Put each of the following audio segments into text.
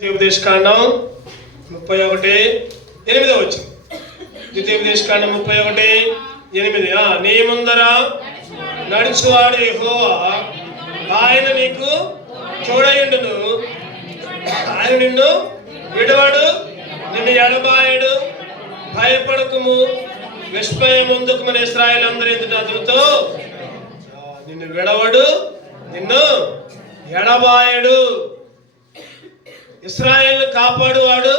ద్వితీయోపదేశకాండం 31:8 ద్వితీయోపదేశకాండం 31:8 నీ ముందర నడుచువాడు యెహోవా, ఆయన నీకు తోడయుండును, ఆయన నిన్ను విడవడు, నిన్ను ఎడబాయడు, భయపడకుము, విస్మయముందుకు మన ఇశ్రాయేలు అందరి ఎదుట అతనితో నిన్ను విడవడు, నిన్ను ఎడబాయడు. ఇశ్రాయేల్ కాపాడువాడు,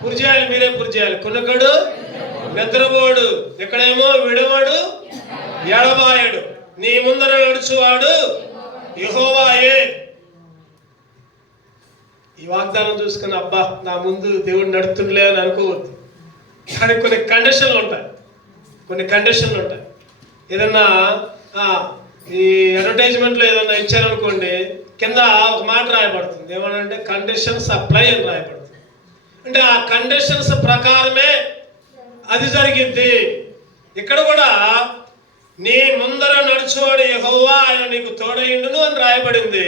పురిచేయాలి, మీరే పురిచేయాలి. కొనకడు, నిద్రపోడు, ఇక్కడేమో విడవడు, ఎడబాయడు. నీ ముందర నడుచువాడు యెహోవాయే. ఈ వాగ్దానం చూసుకుని అబ్బా నా ముందు దేవుడు నడుతుండలే అని అనుకోవద్దు. కానీ కొన్ని కండిషన్లు ఉంటాయి. ఏదన్నా ఈ అడ్వర్టైజ్మెంట్లో ఏదన్నా ఇచ్చారనుకోండి, కింద ఒక మాట రాయబడుతుంది, ఏమనంటే కండిషన్స్ అప్లై అని రాయబడుతుంది. అంటే ఆ కండిషన్స్ ప్రకారమే అది జరిగింది. ఇక్కడ కూడా నీ ముందర నడుచువాడు యెహోవా, ఆయన నీకు తోడయుండును అని రాయబడింది.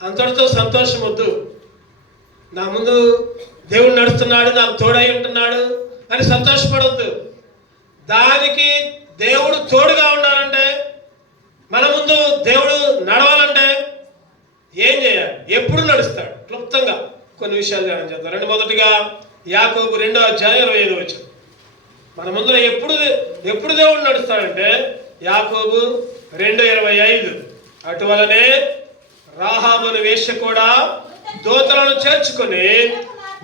అంతటితో సంతోషం వద్దు. నా ముందు దేవుడు నడుస్తున్నాడు, నాకు తోడై ఉంటున్నాడు అని సంతోషపడవద్దు. దానికి దేవుడు తోడుగా ఉండాలంటే, మన ముందు దేవుడు నడవాలంటే ఏం చేయాలి? ఎప్పుడు నడుస్తాడు? క్లుప్తంగా కొన్ని విషయాలు ధ్యానం చేద్దాం. మొదటిగా యాకోబు 2:25. మన ముందర ఎప్పుడు దేవుడు నడుస్తాడంటే యాకోబు 2:25. అటువలనే రాహాబును వేశ్య కూడా దూతలను చేర్చుకొని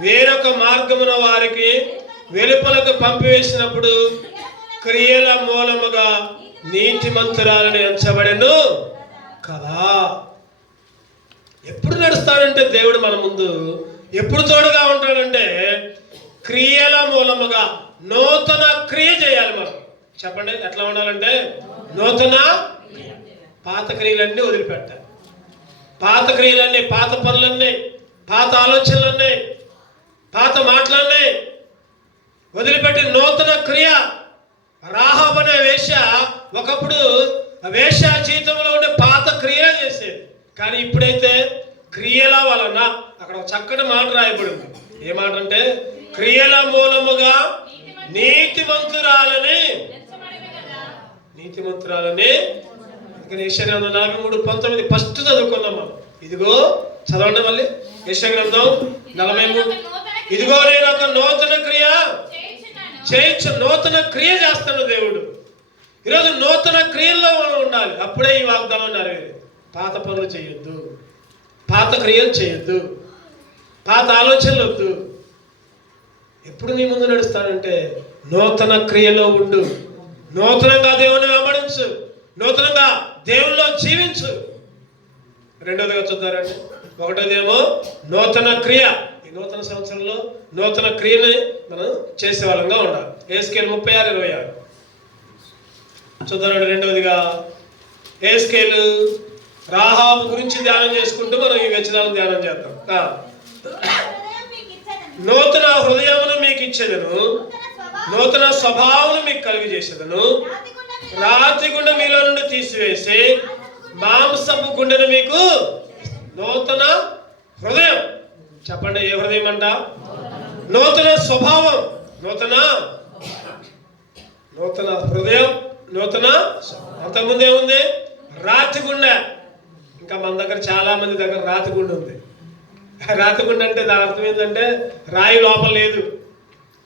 వేరొక మార్గమున వారికి వెలుపలకు పంపివేసినప్పుడు క్రియల మూలముగా నీతిమంతురాలని ఎంచబడెను కదా. ఎప్పుడు నడుస్తాడంటే దేవుడు మన ముందు, ఎప్పుడు తోడుగా ఉంటాడంటే క్రియల మూలముగా నూతన క్రియ చేయాలి. మనం చెప్పండి ఎట్లా ఉండాలంటే నూతన, పాత క్రియలన్నీ వదిలిపెట్టాలి. పాత క్రియలన్నీ, పాత పనులన్నీ, పాత ఆలోచనలన్నీ, పాత మాటలన్నీ వదిలిపెట్టి నూతన క్రియ. రాహాబు అనే వేశ్య ఒకప్పుడు వేశ్య జీవితంలో ఉండే పాత క్రియలు చేసేది. కానీ ఇప్పుడైతే క్రియల వలన, అక్కడ ఒక చక్కటి మాట రాయబడింది. ఏ మాట అంటే క్రియల మూలముగా నీతిమంతురాలని. యెషయా గ్రంథం 43:19 ఫస్ట్ చదువుకున్నాం మనం. ఇదిగో చదవండి మళ్ళీ. యెషయా గ్రంథం 43. ఇదిగో నేను ఒక నూతన క్రియ చేయొచ్చు. నూతన క్రియ చేస్తాను దేవుడు. ఈరోజు నూతన క్రియల్లో ఉండాలి, అప్పుడే ఈ వాగ్దానం నెరవేరు. పాత పనులు చేయొద్దు, పాత క్రియలు చేయొద్దు, పాత ఆలోచనలు వద్దు. ఎప్పుడు నీ ముందు నడుస్తానంటే నూతన క్రియలో ఉండు, నూతనంగా దేవుని వెంబడించు, నూతనంగా దేవుల్లో జీవించు. రెండోదిగా చూద్దారండి. ఒకటోదేమో నూతన క్రియ. ఈ నూతన సంవత్సరంలో నూతన క్రియని మనం చేసే వాళ్ళంగా ఉండాలి. ఎహెజ్కేలు 36:26 చూద్దారండి. రెండవదిగా ఎహెజ్కేలు రాహాబు గురించి ధ్యానం చేసుకుంటూ మనం ఈ వచనాలను ధ్యానం చేద్దాం. నూతన హృదయమును మీకు ఇచ్చేదను, నూతన స్వభావం మీకు కలిగి చేసేదను, రాతి గుండె మీలో నుండి తీసివేసి మాంసపు గుండెను మీకు నూతన హృదయం. చెప్పండి ఏ హృదయం అంట? నూతన స్వభావం, నూతన హృదయం, నూతన. అంతకుముందు ఏముంది? రాతి గుండె. ఇంకా మన దగ్గర చాలా మంది దగ్గర రాతి గుండె ఉంది. రాతి గుండె అంటే దాని అర్థం ఏంటంటే రాయి లోపల లేదు,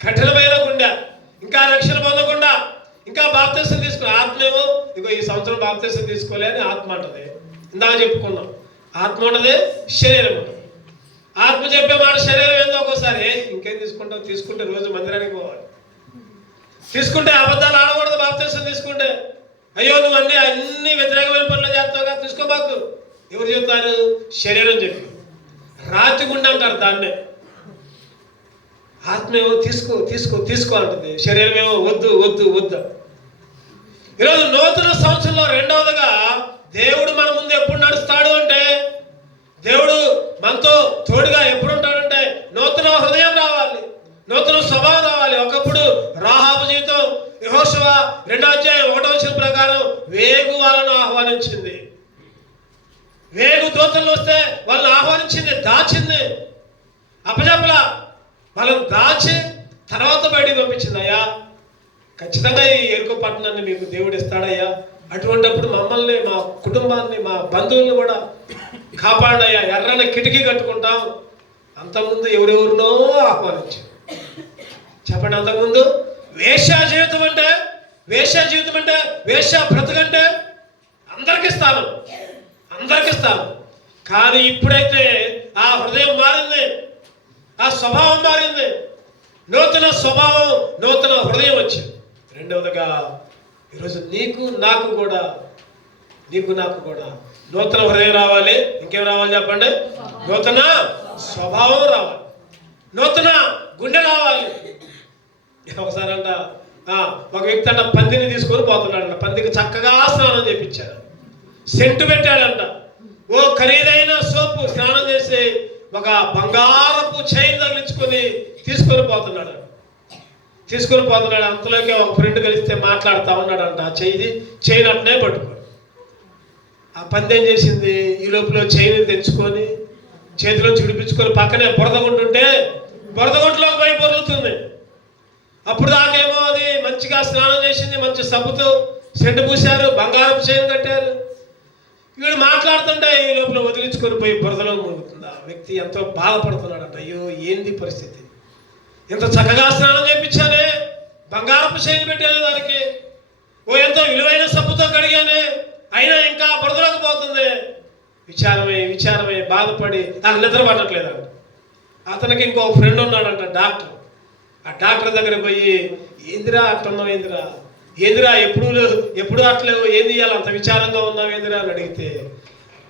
కఠినమైన గుండె. ఇంకా రక్షణ పొందకుండా, ఇంకా బాప్తిసం తీసుకుని ఆత్మేమో ఇగో ఈ సంవత్సరం బాప్తిసం తీసుకోలే అని ఆత్మ అంటది. ఇందాక చెప్పుకున్నాం, ఆత్మ ఉండదు, శరీరం ఉంటుంది. ఆత్మ చెప్పే మాట శరీరం ఏందో ఒక్కోసారి ఇంకేం తీసుకుంటావు, తీసుకుంటే రోజు మందిరానికి పోవాలి, తీసుకుంటే అబద్ధాలు ఆడకూడదు. బాప్తిసం తీసుకుంటే అయ్యో నువ్వు అన్ని వ్యతిరేకమైన పనులు చేస్తావుగా, తీసుకోబాకు. ఎవరు చెప్తారు? శరీరం చెప్పి. రాతి గుండె అంటారు దాన్నే. ఆత్మేమో తీసుకో తీసుకో తీసుకో అంటుంది, శరీరం ఏమో వద్దు వద్దు వద్దు. ఈరోజు నూతన సంవత్సరంలో రెండవదిగా దేవుడు మన ముందు ఎప్పుడు నడుస్తాడు అంటే, దేవుడు మనతో తోడుగా ఎప్పుడు ఉంటాడంటే నూతన హృదయం రావాలి, నూతన స్వభావం రావాలి. ఒకప్పుడు రాహాబు జీవితం యెహోషువ 2:1 ప్రకారం వేగు వాళ్ళను ఆహ్వానించింది. వేగు దూతలు వస్తే వాళ్ళని ఆహ్వానించింది, దాచింది. అప్పచెప్పలా, వాళ్ళని దాచి తర్వాత బయటికి పంపించింది. అయ్యా ఖచ్చితంగా ఈ ఎరుకో పట్టణాన్ని మీకు దేవుడు ఇస్తాడయ్యా, అటువంటిప్పుడు మమ్మల్ని, మా కుటుంబాన్ని, మా బంధువుల్ని కూడా కాపాడయ్యా, ఎర్రని కిటికీ కట్టుకుంటాం. అంతకుముందు ఎవరెవరినో ఆహ్వానించారు. చెప్పండి, అంతకుముందు వేశ్యా జీవితం అంటే, వేశ్యా బ్రతుకంటే అందరికి స్థానం. కానీ ఇప్పుడైతే ఆ హృదయం మారింది, ఆ స్వభావం మారింది, నూతన స్వభావం, నూతన హృదయం వచ్చింది. రెండవదిగా ఈరోజు నీకు నాకు కూడా నూతన హృదయం రావాలి. ఇంకేం రావాలి చెప్పండి? నూతన స్వభావం రావాలి, నూతన గుండె రావాలి. ఒకసారి అంట ఒక వ్యక్తి అంట పందిని తీసుకొని పోతున్నాడంట. పందికి చక్కగా స్నానం చేయించాడు, సెంటు పెట్టాడంట. ఓ ఖరీదైన సోపు స్నానం చేసి ఒక బంగారపు చైన్ తగిలించుకొని తీసుకొని పోతున్నాడు. అంతలోకి ఒక ఫ్రెండ్ కలిస్తే మాట్లాడుతూ ఉన్నాడంట. ఆ చైన్ అట్నే పట్టుకోడు. ఆ పంది ఏం చేసింది, ఈ లోపల చైన్ తెచ్చుకొని చేతిలో చిడిపించుకొని పక్కనే బురదగుంటుంటే బురదగుంటలోకి పోయి పొరులుతుంది. అప్పుడు దాకేమో అది మంచిగా స్నానం చేసింది, మంచి సబ్బుతో సెంటు పూశారు, బంగారపు చైన్ కట్టారు. వీడు మాట్లాడుతుంటే ఈ లోపల వదిలించుకొని పోయి బురదలో మునుగుతుంది. ఆ వ్యక్తి ఎంతో బాధపడుతున్నాడంట. అయ్యో ఏంది పరిస్థితి, ఎంత చక్కగా స్నానం చేయించానే, బంగారపు చైన్ పెట్టాను దానికి, ఎంతో విలువైన సబ్బుతో కడిగానే, అయినా ఇంకా బురదలోకి పోతుంది. విచారమై బాధపడి నాకు నిద్ర పడట్లేదంట. అతనికి ఇంకో ఫ్రెండ్ ఉన్నాడంట, డాక్టర్. ఆ డాక్టర్ దగ్గర పోయి, ఏందిరా అట్టున్నావు, ఏందిరా ఎప్పుడు అట్లేవు, ఏంది ఇవ్వాలి అంత విచారంగా ఉన్నావు ఏందిరా అని అడిగితే,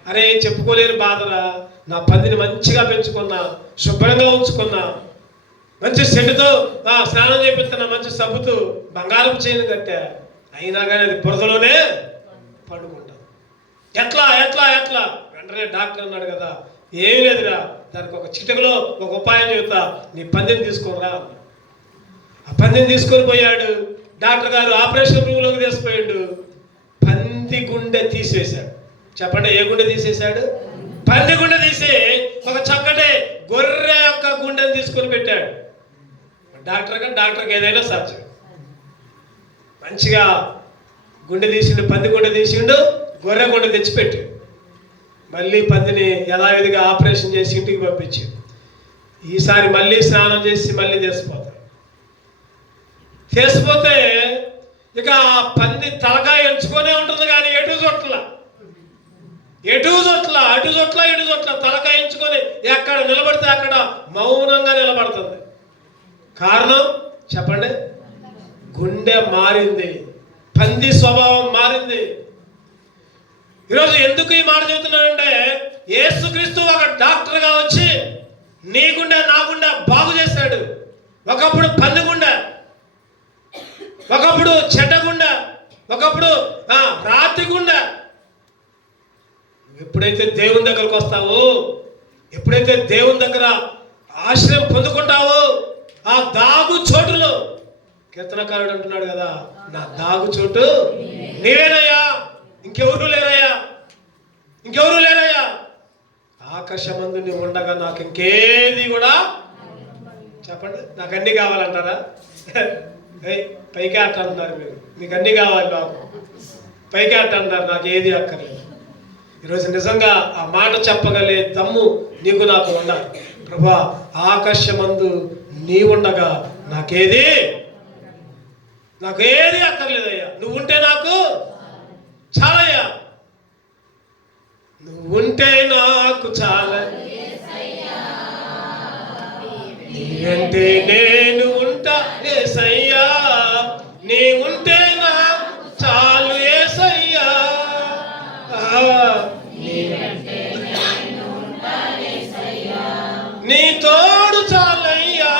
అరే చెప్పుకోలేని బాధరా, నా పందిని మంచిగా పెంచుకున్నా, శుభ్రంగా ఉంచుకున్నా, మంచి సెంటుతో స్నానం చేపిస్తున్నా, మంచి సబ్బుతో బంగారపు చైన్ కట్టా, అయినా కానీ అది బురదలోనే పండుకుంటా. ఎట్లా వెంటనే డాక్టర్ అన్నాడు కదా, ఏం లేదురా, దానికి ఒక చిటికలో ఒక ఉపాయం చెబుతా, నీ పందిని తీసుకోరా అన్నాడు. ఆ పందిని తీసుకొని పోయాడు. డాక్టర్ గారు ఆపరేషన్ రూమ్లోకి తీసిపోయాడు. పంది గుండె తీసేశాడు. చెప్పండి, ఏ గుండె తీసేశాడు? పంది గుండె తీసి ఒక చక్కటి గొర్రె యొక్క గుండెని తీసుకొని పెట్టాడు. డాక్టర్కి ఏదైనా సాధ్యం. మంచిగా గుండె తీసిండు, పంది గుండె తీసిండు, గొర్రె గుండె తెచ్చిపెట్టాడు. మళ్ళీ పందిని యథావిధిగా ఆపరేషన్ చేసి ఇంటికి పంపించాడు. ఈసారి మళ్ళీ స్నానం చేసి మళ్ళీ తీసిపోతే ఇక పంది తలకాయ ఎంచుకొనే ఉంటుంది, కానీ ఎటు చోట్ల తలకాయ ఎంచుకొని ఎక్కడ నిలబడితే అక్కడ మౌనంగా నిలబడుతుంది. కారణం చెప్పండి, గుండె మారింది, పంది స్వభావం మారింది. ఈరోజు ఎందుకు ఈ మాట చెబుతున్నానంటే, యేసుక్రీస్తు ఒక డాక్టర్గా వచ్చి నీ గుండె నా గుండె బాగు చేశాడు. ఒకప్పుడు పంది గుండె, ఒకప్పుడు చెడ్డ గుండె, ఒకప్పుడు రాతి గుండె. ఎప్పుడైతే దేవుని దగ్గరకు వస్తావో, ఎప్పుడైతే దేవుని దగ్గర ఆశ్రయం పొందుకుంటావో, ఆ దాగు చోటులో కీర్తనకారుడు అంటున్నాడు కదా, నా దాగు చోటు నీవేనయ్యా, ఇంకెవరు లేరయ్యా. ఆకాశమందు నువ్వు ఉండగా నాకు ఇంకేది కూడా, చెప్పండి, నాకు అన్ని కావాలంటారా? పైకి ఆట అంటున్నారు మీరు, మీకు అన్ని కావాలి బాబు, పైకి ఆట అంటారు, నాకు ఏది అక్కర్లేదు. ఈరోజు నిజంగా ఆ మాట చెప్పగలే దమ్ము నీకు నాకు ఉండాలి. ప్రభా, ఆకాశమందు నీ ఉండగా నాకేది అక్కర్లేదయ్యా, నువ్వు ఉంటే నాకు చాలయ్యా, నువ్వుంటే నాకు చాలా, నీవంటే నేను ఉంటా యేసయ్యా, నీ ఉంటే నాకు చాలు యేసయ్యా, నీ తోడు చాలయ్యా,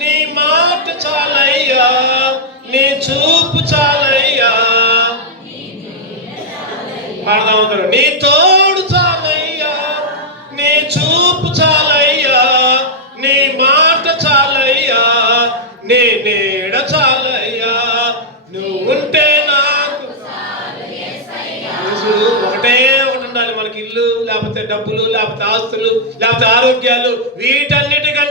నీ మాట చాలయ్యా, నీ చూపు చాలయ్యా. పాడదామంటారు, నీ తోడు చాలయ్యా, నీ చూపు చాలయ్యా, నీ మాట చాలయ్యా, నీ నీడ చాలయ్యా, నువ్వు ఉంటే నాకు. ఒకటే ఒకటి ఉండాలి మనకి, ఇల్లు లేకపోతే డబ్బులు లేకపోతే ఆస్తులు లేకపోతే ఆరోగ్యాలు, వీటన్నిటికంటే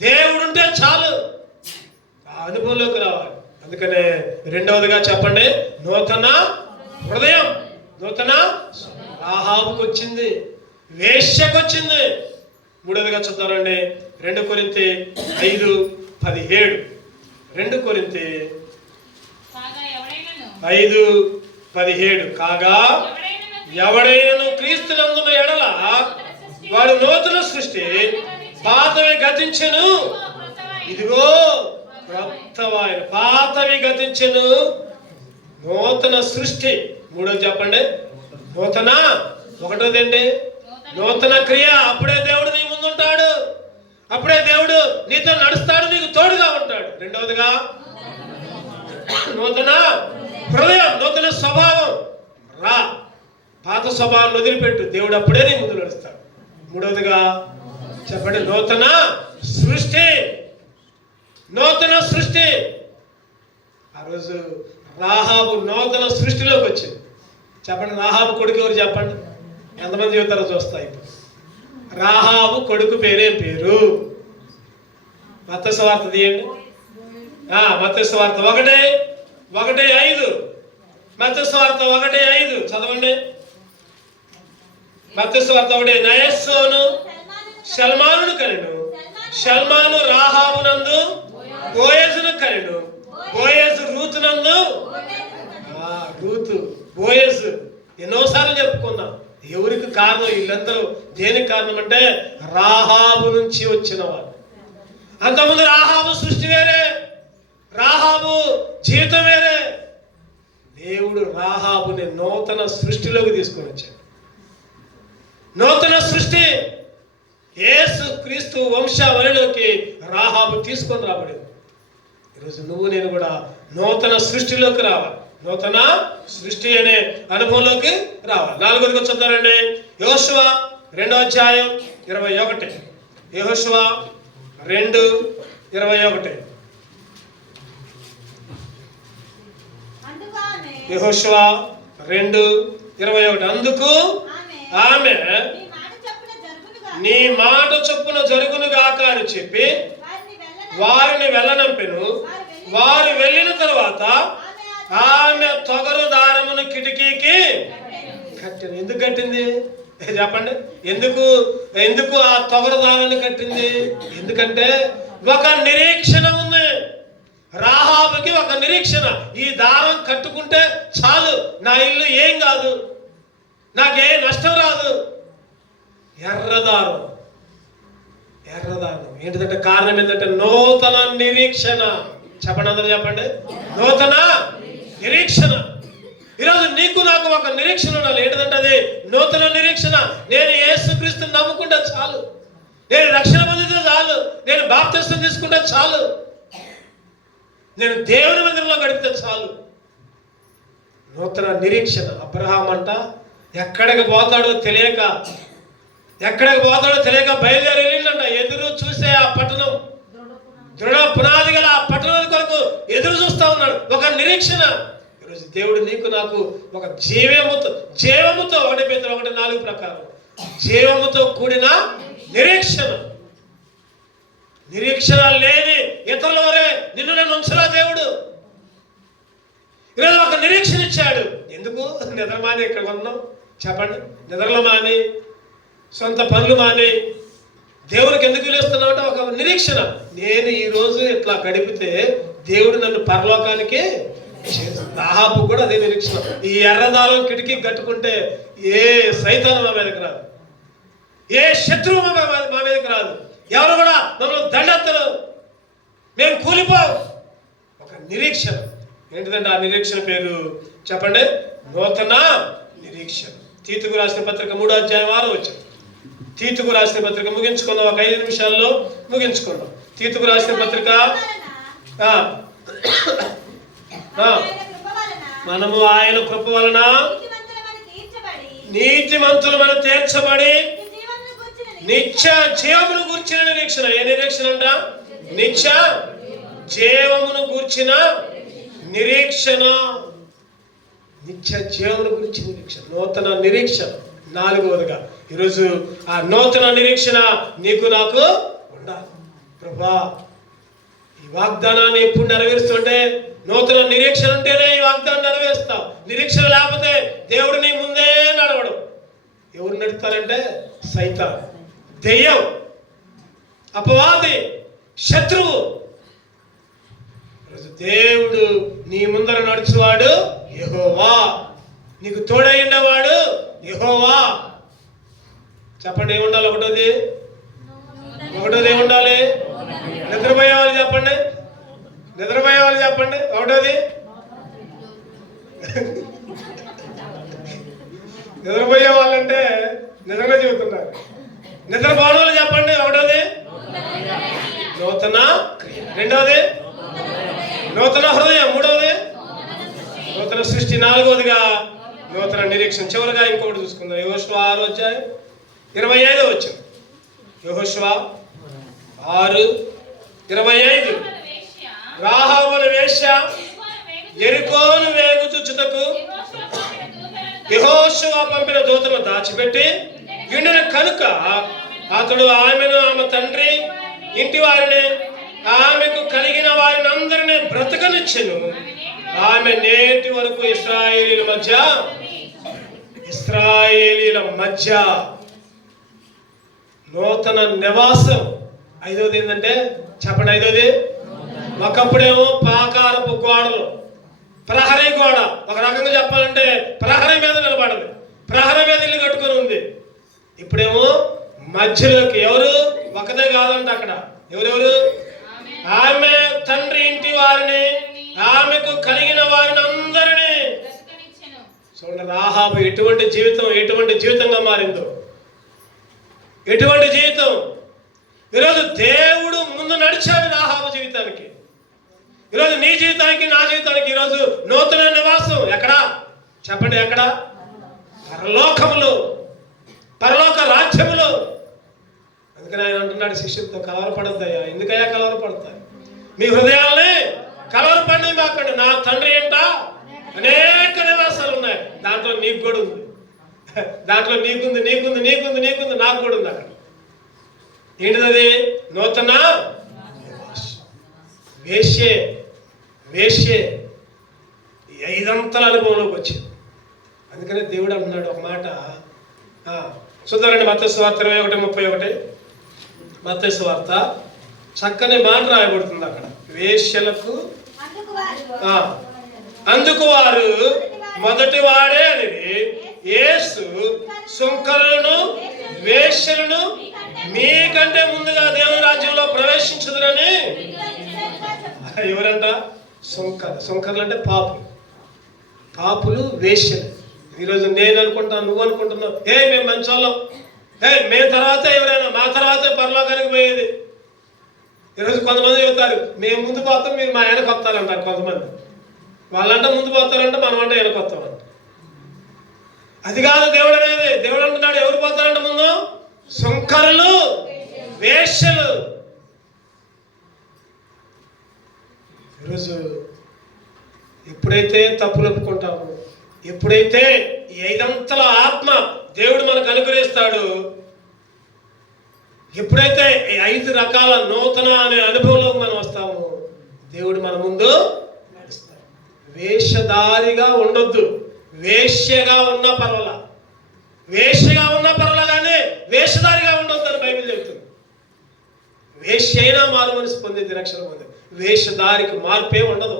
దేవుడు ఉంటే చాలు, ఆ అనుభవంలోకి రావాలి. అందుకనే రెండవదిగా చెప్పండి, నూతన హృదయం. నూతన రాహాబుకు వచ్చింది, వేశ్యకు వచ్చింది. మూడవదిగా చూద్దామండి, 2 కొరింథీ 5:17. 2 కొరింథీ 5:17. కాగా ఎవడైనను క్రీస్తునందున ఎడల వాడు నూతన సృష్టి, పాతవి గతించెను, ఇదిగో క్రొత్తవాయన. పాతవి గతించెను, నూతన సృష్టి. మూడోది చెప్పండి, నూతన. ఒకటోదండి నూతన క్రియ. అప్పుడే దేవుడు నీ ముందుంటాడు, అప్పుడే దేవుడు నీతో నడుస్తాడు, నీకు తోడుగా ఉంటాడు. రెండవదిగా నూతన హృదయం, నూతన స్వభావం. రా, పాత స్వభావాన్ని వదిలిపెట్టు, దేవుడు అప్పుడే నీ ముందు నడుస్తాడు. మూడవదిగా చెప్పండి, నూతన సృష్టి. నూతన సృష్టి. ఆ రోజు రాహాబు నూతన సృష్టిలోకి వచ్చింది. చెప్పండి, రాహాబు కొడుకు ఎవరు చెప్పండి? ఎంతమంది చెబుతారో చూస్తా. ఇప్పుడు రాహాబు కొడుకు పేరేం పేరు? మత్తయి సువార్త తీయండి. మత్తయి సువార్త 1:5. మత్తయి సువార్త 1:5 చదవండి. మత్తయి సువార్త 1. నయస్సోను షల్మానును కనెను, షల్మాను రాహాబునందు బోయజును కనెను, బోయజు రూతునందు. రూతు, బోయజు ఎన్నోసార్లు చెప్పుకున్నాం. ఎవరికి కారణం? వీళ్ళందరూ దేనికి కారణం అంటే రాహాబు నుంచి వచ్చిన వారు. అంతకుముందు రాహాబు సృష్టి వేరే, రాహాబు జీవితం వేరే. దేవుడు రాహాబుని నూతన సృష్టిలోకి తీసుకొని వచ్చాడు. నూతన సృష్టి. యేసు క్రీస్తు వంశావళిలోకి రాహాబు తీసుకొని రాబడింది. ఈరోజు నువ్వు నేను కూడా నూతన సృష్టిలోకి రావాలి, నూతన సృష్టి అనే అనుభవంలోకి రావాలి. 4వదిగా చూద్దామండి, యెహోషువ 2:21. యెహోషువ 2:21. యెహోషువ 2:21. అందుకు ఆమె నీ మాట చొప్పున జరుగును గాక అని చెప్పి వారిని వెళ్ళనంపెను. వారు వెళ్ళిన తరువాత ఆమె తొగరు దారమును కిటికీకి కట్టింది. ఎందుకు కట్టింది చెప్పండి? ఎందుకు ఆ తొగరు దారాన్ని కట్టింది? ఎందుకంటే ఒక నిరీక్షణ ఉంది. రాహాబుకి ఒక నిరీక్షణ. ఈ దారం కట్టుకుంటే చాలు, నా ఇల్లు ఏం కాదు, నాకే నష్టం రాదు. ఎర్రదారం. ఏంటిదంటే కారణం ఏంటంటే నూతన నిరీక్షణ. చెప్పండి, అందరూ చెప్పండి, నూతన నిరీక్షణ. ఈరోజు నీకు నాకు ఒక నిరీక్షణ ఉండాలి. ఏంటిదంటే అది నూతన నిరీక్షణ. నేను యేసుక్రీస్తుని నమ్ముకుంటే చాలు, నేను రక్షణ పొందితే చాలు, నేను బాప్తిస్మం తీసుకుంటే చాలు, నేను దేవుని మందిరంలో గడిపితే చాలు. నూతన నిరీక్షణ. అబ్రహాం అంట ఎక్కడికి పోతాడో తెలియక బయలుదేరి వెళ్ళిందంట. ఎదురు చూసే ఆ పట్టణం, దృఢ పునాది గల ఆ పట్టణం కొరకు ఎదురు చూస్తా ఉన్నాడు. ఒక నిరీక్షణ. ఈరోజు దేవుడు నీకు నాకు ఒక జీవముతో 1 పేతురు 1:4 ప్రకారం జీవముతో కూడిన నిరీక్షణ. నిరీక్షణ లేని ఇతరుల వరే నిన్ను నన్ను ఉంచలా దేవుడు. ఈరోజు ఒక నిరీక్షణ ఇచ్చాడు. ఎందుకు? నిద్రమాని ఇక్కడ ఉన్నాం చెప్పండి. నిద్రలు మాని, సొంత పనులు మాని దేవునికి ఎందుకు పిలుస్తున్నావు అంటే ఒక నిరీక్షణ. నేను ఈరోజు ఇట్లా గడిపితే దేవుడు నన్ను పరలోకానికి. రాహాబు కూడా అదే నిరీక్షణ. ఈ ఎర్రదారం కిటికీ కట్టుకుంటే ఏ సైతాను మా మీదకి రాదు, ఏ శత్రువు మా మీదకి రాదు, ఎవరు కూడా మమ్మల్ని దండెత్తరు, మేము కూలిపోవు. ఒక నిరీక్షణ. ఏంటిదంటే ఆ నిరీక్షణ పేరు చెప్పండి, నూతన నిరీక్షణ. తీతుకు రాసిన పత్రిక 3:6 తీతుకు రాసిన పత్రిక ముగించుకుందాం. ఒక 5 నిమిషాల్లో ముగించుకుందాం. తీతుకు రాసిన పత్రిక మనము ఆయన కృప వలన నీతిమంతులు మనం తీర్చబడి నిత్య జీవమును గూర్చిన నిరీక్షణ. ఏ నిరీక్షణ అంట? నిత్య జీవమును గూర్చిన నిరీక్షణ. నిత్య జీవమును గురించి నిరీక్షణ, నూతన నిరీక్షణ. 4వదిగా ఈరోజు ఆ నూతన నిరీక్షణ నీకు నాకు ఉండాలి. ప్రభా ఈ వాగ్దానాన్ని ఎప్పుడు నెరవేరుస్తుంటే, నూతన నిరీక్షణ ఉంటేనే ఈ వాగ్దానం నెరవేరుస్తావు. నిరీక్షణ లేకపోతే దేవుడు నీ ముందే నడవడం. ఎవరు నడుస్తారంటే సైతాన్, దెయ్యం, అపవాది, శత్రువు. దేవుడు నీ ముందర నడుచువాడు యెహోవా, నీకు తోడై ఉండేవాడు యెహోవా. చెప్పండి ఏముండాలి? ఒకటోది ఏముండాలి? నిద్రపోయే వాళ్ళు చెప్పండి, నిద్రపోయే వాళ్ళు చెప్పండి. ఒకటోది నిద్రపోయే వాళ్ళంటే నిద్రగా చెబుతున్నారు. నిద్రపోవడం వాళ్ళు చెప్పండి. ఒకటోది నూతన క్రియ, రెండవది నూతన హృదయం, మూడవది నూతన సృష్టి, నాలుగవదిగా నూతన నిరీక్షణ. చివరిగా ఇంకొకటి చూసుకుందాం. యెహోషువ 6:25. యెహోషువ 6:25. రాహాబుల వేశ్య యెరికోను వేగుచుచుటకు యెహోషువ పంపిన దూతను దాచిపెట్టి యుండిన కనుక అతడు ఆమెను, ఆమె తండ్రి ఇంటి వారిని, ఆమెకు కలిగిన వారిని అందరినీ బ్రతకనిచ్చెను. ఆమె నేటి వరకు ఇశ్రాయేలీల మధ్య నూతన నివాసం. ఐదవది ఏంటంటే చెప్పండి, ఐదవది ఒకప్పుడేమో పాకారపు గోడలు, ప్రహరీ గోడ. ఒక రకంగా చెప్పాలంటే ప్రహరీ మీద నిలబడదు, ప్రహరీ మీద ఇల్లు కట్టుకొని ఉంది. ఇప్పుడేమో మధ్యలోకి ఎవరు ఒకదే కాదంట, అక్కడ ఎవరెవరు? ఆమె తండ్రి ఇంటి వారిని, ఆమెకు కలిగిన వారిని అందరినీ. చూడండి రాహాబు ఎటువంటి జీవితంగా మారిందో, ఎటువంటి జీవితం. ఈరోజు దేవుడు ముందు నడిచాడు రాహాబు జీవితానికి. ఈరోజు నీ జీవితానికి, నా జీవితానికి ఈరోజు నూతన నివాసం ఎక్కడా చెప్పండి? ఎక్కడ? పరలోకములో, పరలోక రాజ్యములో. అందుకని ఆయన అంటున్నాడు శిష్యులతో, కలవరపడద్దయ్యా. ఎందుకయ్యా కలవరపడతాయి? మీ హృదయాల్ని కలవరపడి మాకండి. నా తండ్రి ఏంట అనేక నివాసాలు ఉన్నాయి, దాంట్లో నీకు కూడా ఉంది, దాంట్లో నీకుంది, నాకు కూడా ఉంది. అక్కడ ఏంటిది? నూతన వేశ్యే ఈ 5 అంతల అనుభవంలోకి వచ్చింది. అందుకనే దేవుడు అంటున్నాడు ఒక మాట. చూద్దారండి మత్తయి సువార్త 21:31. మత్తయి సువార్త చక్కని మాట రాయబడుతుంది అక్కడ. వేశ్యలకు అందుకు వారు మొదటి వాడే అనేది యేసు సుంకరులను వేశ్యలను మీకంటే ముందుగా దేవుని రాజ్యంలో ప్రవేశించుదురని. ఎవరంట? సుంకరులు అంటే పాపులు, వేశ్యలు. ఈరోజు నేను అనుకుంటాను, నువ్వు అనుకుంటున్నావు, మేము మంచి వాళ్ళం, మేము తర్వాత ఎవరైనా మా తర్వాత పరలోకానికి పోయేది. ఈరోజు కొంతమంది చెబుతారు, మేము ముందు పోతాం, మీరు మా వెనక వస్తారంటారు కొంతమంది. వాళ్ళంటే ముందు పోతారంటే మనం అంటే వెనక వస్తామంట. అది కాదు దేవుడు అనేది. దేవుడు అంటున్నాడు ఎవరు పోతారంటే ముందు? సుంకరులు, వేశ్యలు. ఈరోజు ఎప్పుడైతే తప్పులు ఒప్పుకుంటామో, ఎప్పుడైతే ఈ 5 అంతల ఆత్మ దేవుడు మనకు అనుగ్రహిస్తాడు, ఎప్పుడైతే ఈ 5 రకాల నూతన అనే అనుభవంలోకి మనం వస్తామో, దేవుడు మన ముందు నడుస్తాడు. వేషధారిగా ఉండొద్దు, వేశ్యగా ఉన్న పర్వాలా, కానీ వేషధారిగా ఉండొద్దు అని బైబిల్ చెబుతుంది. వేశ్య అయినా మారు మనసు పొందింది, రక్షణ పొందింది. వేషధారికి మార్పే ఉండదు.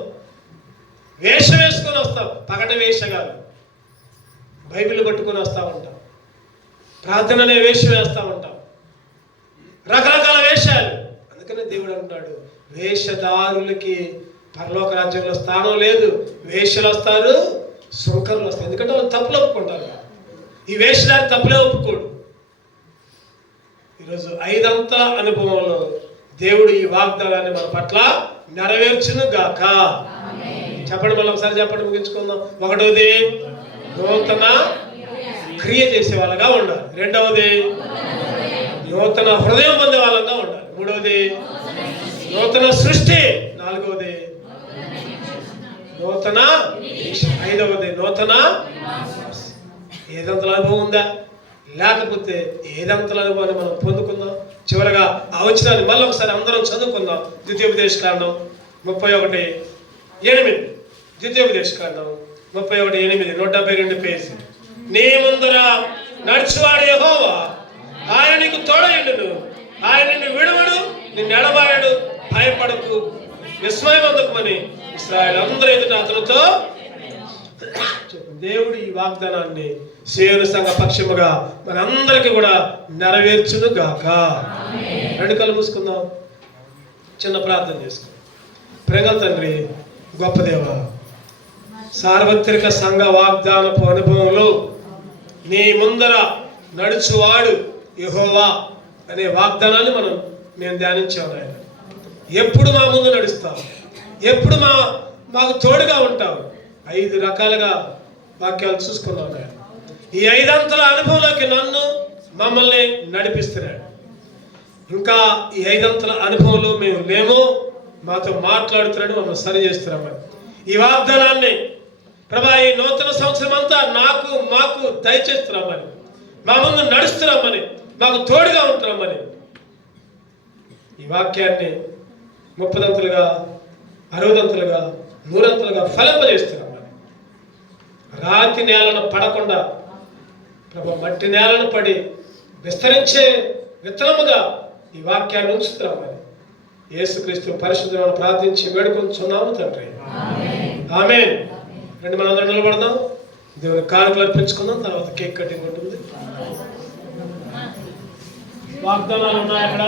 వేషం వేసుకొని వస్తాం, పగట వేషగాలు. బైబిల్ పట్టుకొని వస్తూ ఉంటాం, ప్రార్థన అనే వేషం వేస్తూ ఉంటాం, రకరకాల వేషాలు. అందుకనే దేవుడు అంటాడు వేషధారులకి పరలోక రాజ్యంలో స్థానం లేదు. వేషలు వస్తారు, సుంకరులు వస్తారు. ఎందుకంటే వాళ్ళు తప్పులు ఒప్పుకుంటారు. ఈ వేషధారి తప్పులే ఒప్పుకోడు. ఈరోజు 5 అంతల అనుభవంలో దేవుడు ఈ వాగ్దానాన్ని మన పట్ల నెరవేర్చును గాక. చెప్పండి, మళ్ళీ ఒకసారి చెప్పండి, ముగించుకుందాం. ఒకటోది నూతన క్రియ చేసే వాళ్ళగా ఉండాలి. రెండవది నూతన హృదయం పొందే వాళ్ళగా ఉండాలి. మూడవది నూతన సృష్టి. నాలుగవది నూతన. ఐదవది నూతన. ఏదంతల అనుభవం ఉందా? లేకపోతే ఏదంతల అనుభవాన్ని మనం పొందుకుందాం. చివరగా ఆ వచనాన్ని మళ్ళీ ఒకసారి అందరం చదువుకుందాం. ద్వితీయోపదేశకాండం 31:8. ద్వితీయోపదేశకాండం 31:8, 172 పేజీ. నీ ముందర నడుచువాడు యెహోవా, ఆయన నీకు తోడయుండును, ఆయన నిన్ను విడువడు, నిన్ను ఎడబాయడు, భయపడకు, విస్మయమందకమని ఇశ్రాయేలు అందరూ ఎదుట అతనితో. దేవుడు ఈ వాగ్దానాన్ని సీయోను సంఘ పక్షముగా మనందరికీ కూడా నెరవేర్చును గాక. రెండు కళ్ళు మూసుకుందాం, చిన్న ప్రార్థన చేసుకుందాం. ప్రేమ తండ్రి, గొప్ప దేవ, సార్వత్రిక సంఘ వాగ్దానపు అనుభవంలో నీ ముందర నడుచువాడు యెహోవా అనే వాగ్దానాన్ని మేము ధ్యానించాము. ఆయన ఎప్పుడు మా ముందు నడుస్తావు, ఎప్పుడు మాకు తోడుగా ఉంటావు. 5 రకాలుగా వాక్యాలు చూసుకున్నాం. ఈ 5 అంతల అనుభవంలోకి మమ్మల్ని నడిపిస్తున్నాడు. ఇంకా ఈ 5 అంతల అనుభవంలో మేము లేమో, మాతో మాట్లాడుతున్నాడు, మమ్మల్ని సరి చేస్తున్నామని ఈ వాగ్దానాన్ని ప్రభా ఈ నూతన సంవత్సరం అంతా మాకు దయచేస్తున్నామని, మా ముందు నడుస్తున్నామని, మాకు తోడుగా ఉంటున్నామని ఈ వాక్యాన్ని 30 అంతలుగా 60 అంతలుగా 100 అంతలుగా ఫలింపజేస్తున్నామని, రాతి నేలను పడకుండా ప్రభా మట్టి నేలను పడి విస్తరించే విత్తనముగా ఈ వాక్యాన్ని ఉంచుతున్నామని యేసుక్రీస్తు పరిశుద్ధులను ప్రార్థించి వేడుకొంచున్నాము తండ్రి. ఆమేన్. రెండు మనందరం నిలబడదాం, దేవుని కానుకలు అర్పించుకుందాం, తర్వాత కేక్ కటింగ్ ఉంటుంది. వాగ్దానాలు ఉన్నాయి అక్కడ.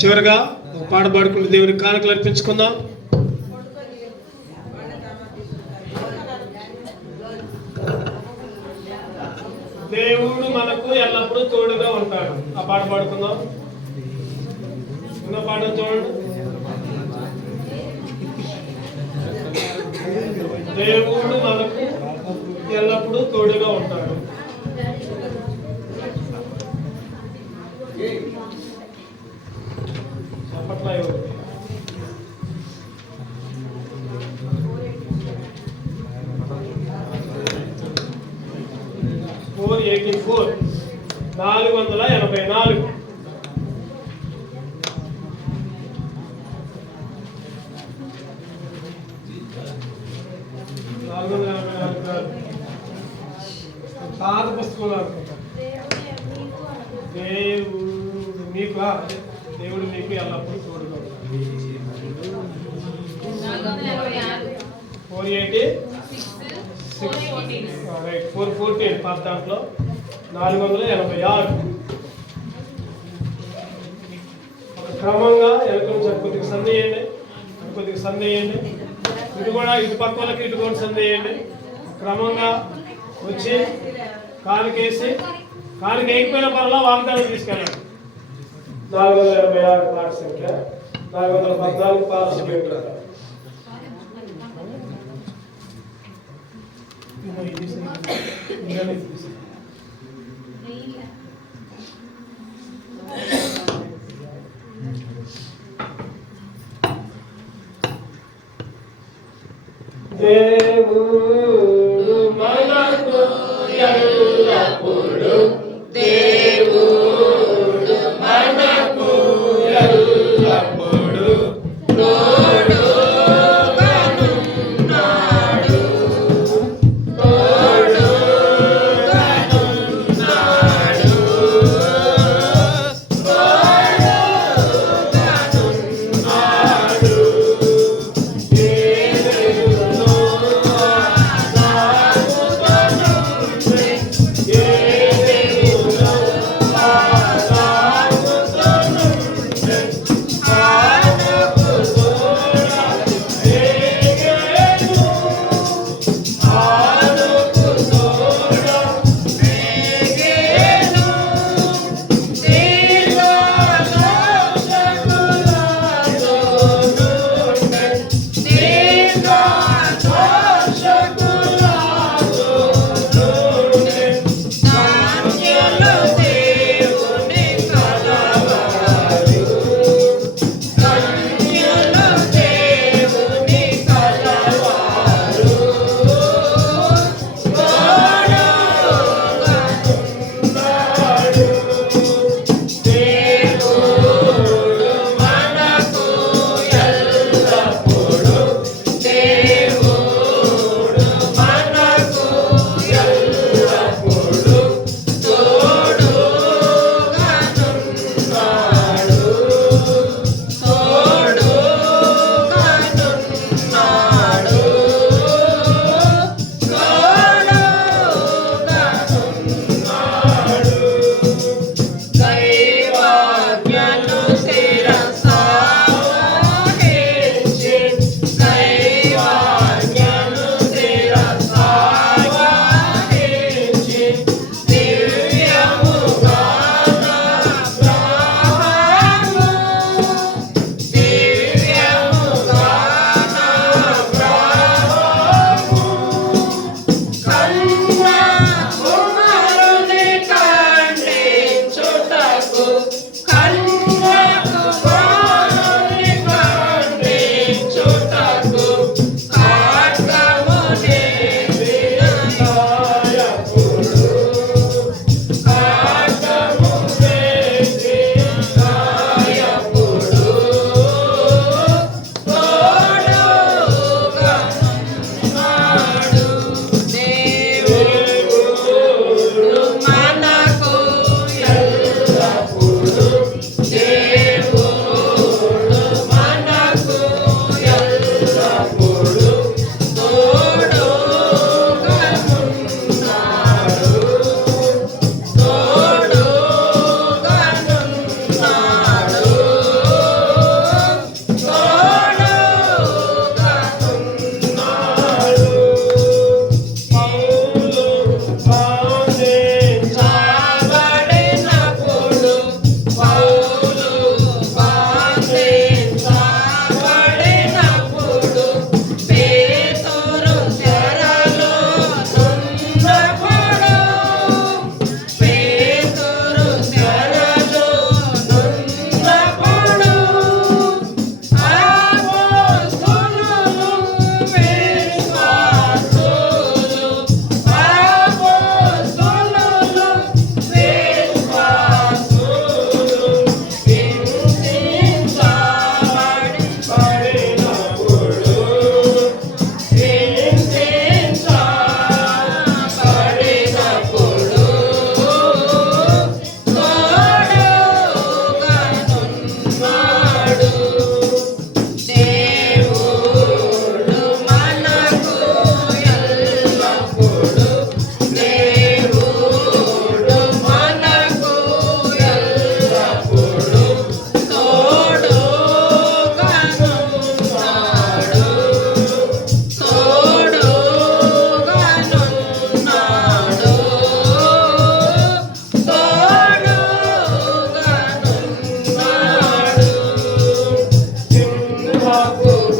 చివరిగా ఒక పాట పాడుకుంటూ దేవుని కానుకలు అర్పించుకుందాం. దేవుడు మనకు ఎల్లప్పుడూ తోడుగా ఉంటాడు. ఆ పాట పాడుకుందాం. ఉన్న పాట చూడండి. దేవుడు మనకు ఎల్లప్పుడూ తోడుగా ఉంటాడు. పాత పుస్తకంలో దేవుడు మీకు ఎల్లప్పుడూ తోడుగా ఉంటాడు. 414 పాత దాంట్లో 486. ఒక క్రమంగా వెనక నుంచి కొద్దిగా సందేయండి, కొద్దిగా సందేయండి, ఇటు కూడా ఇటు పక్క వాళ్ళకి ఇటు కూడా సందేయండి. క్రమంగా వచ్చి కాలుకేసి కాలుకి వేయకపోయిన పనుల వాగ్దానం తీసుకెళ్ళండి. 486 పాట సంఖ్య 414 పార్టిసిపేట్. దేవుడు మనకు ఎల్లప్పుడూ, దేవుడు మనకు ఎల్లప్పుడూ తోడుగానున్నాడు, తోడుగానున్నాడు, తోడుగానున్నాడు. దేవుడు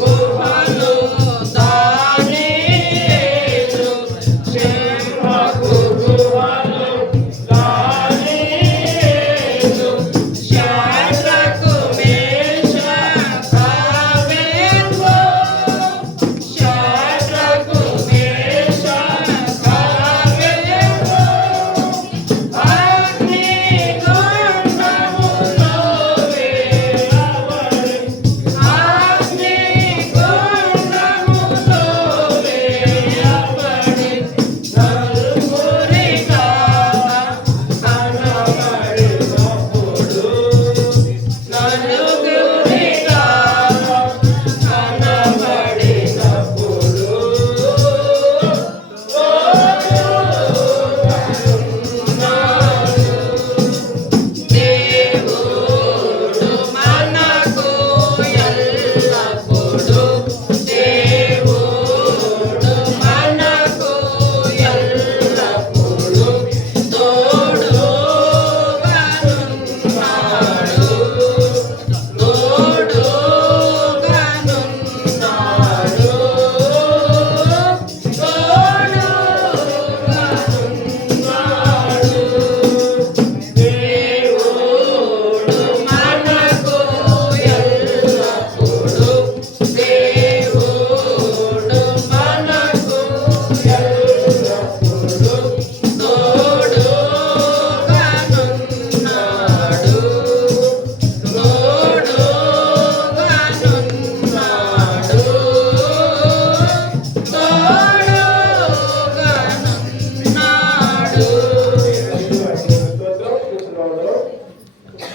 ఓ